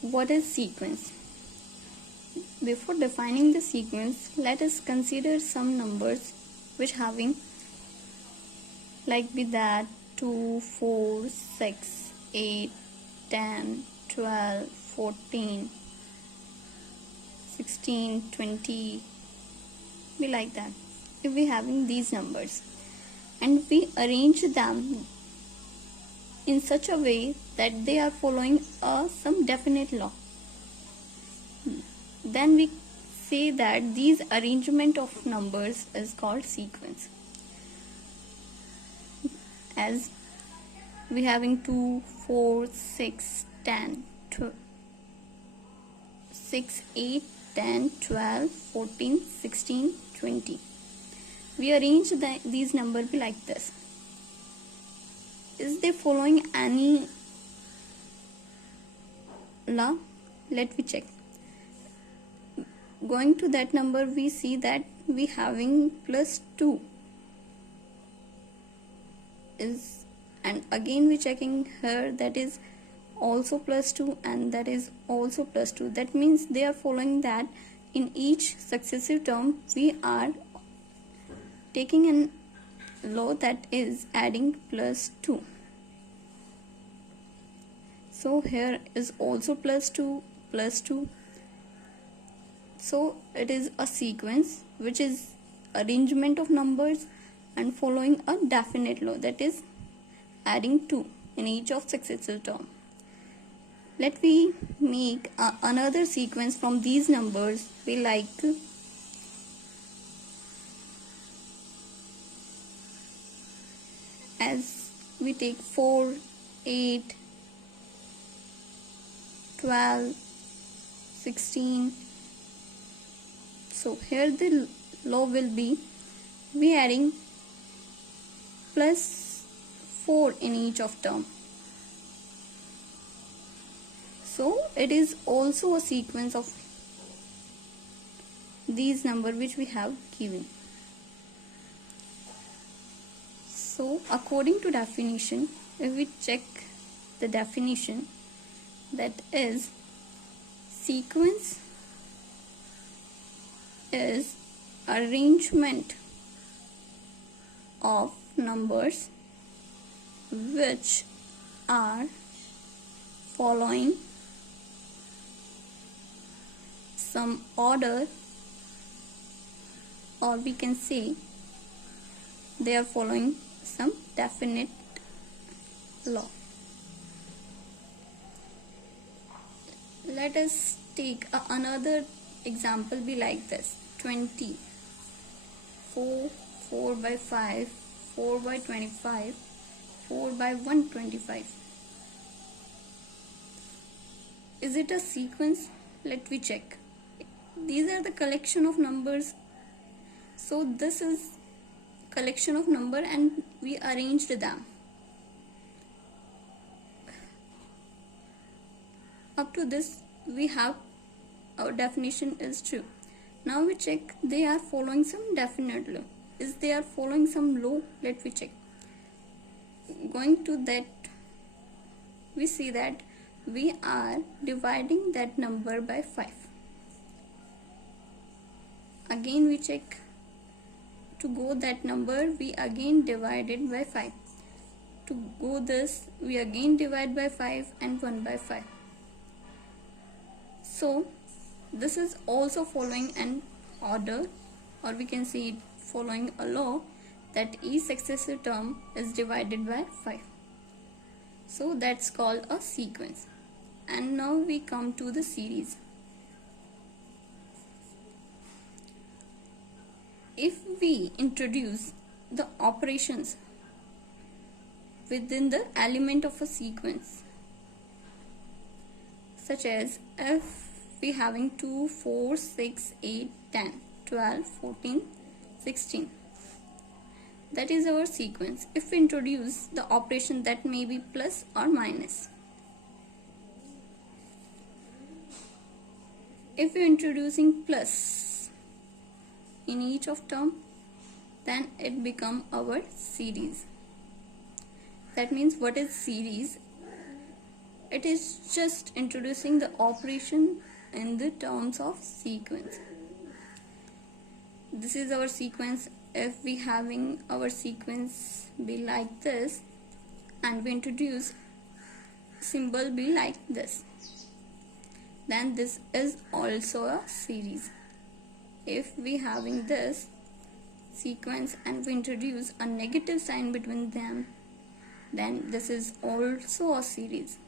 what is sequence? Before defining the sequence, let us consider some numbers which having like be that 2, 4, 6, 8, 10, 12, 14, 16, 20, be like that. If we having these numbers and we arrange them in such a way that they are following some definite law, then we say that these arrangement of numbers is called sequence. As we having 2, 4, 6, 10, 6, 8, 10, 12, 14, 16, 20. We arrange these numbers like this. Is they following any law? Let me check. Going to that number, we see that we having plus 2 is, and again we checking here, that is also plus 2 and that is also plus 2. That means they are following that in each successive term we are taking an law that is adding plus 2. So here is also plus 2, plus 2. So it is a sequence which is arrangement of numbers and following a definite law, that is adding 2 in each of successive term. Let me make another sequence from these numbers. We like as we take 4, 8, 12, 16. So here the law will be we adding plus 4 in each of term. So it is also a sequence of these number which we have given. So according to definition, if we check the definition, that is sequence is arrangement of numbers which are following some order, or we can say they are following some definite law. Let us take another example be like this: 20, 4, 4 by 5, 4 by 25, 4 by 125. Is it a sequence? Let me check. These are the collection of numbers. So this is collection of number and we arranged them. Up to this we have our definition is true. Now we check they are following some definite law. Is they are following some law? Let me check. Going to that, we see that we are dividing that number by 5. Again we check, to go that number we again divide it by 5. To go this we again divide by 5 and 1 by 5. So this is also following an order, or we can say it following a law, that each successive term is divided by 5. So that's called a sequence. And now we come to the series. If we introduce the operations within the element of a sequence, such as if we having 2, 4, 6, 8, 10, 12, 14, 16, that is our sequence. If we introduce the operation that may be plus or minus, if we are introducing plus in each of term, then it become our series. That means what is series? It is just introducing the operation in the terms of sequence. This is our sequence. If we having our sequence be like this and we introduce symbol be like this, then this is also a series. If we having this sequence and we introduce a negative sign between them, then this is also a series.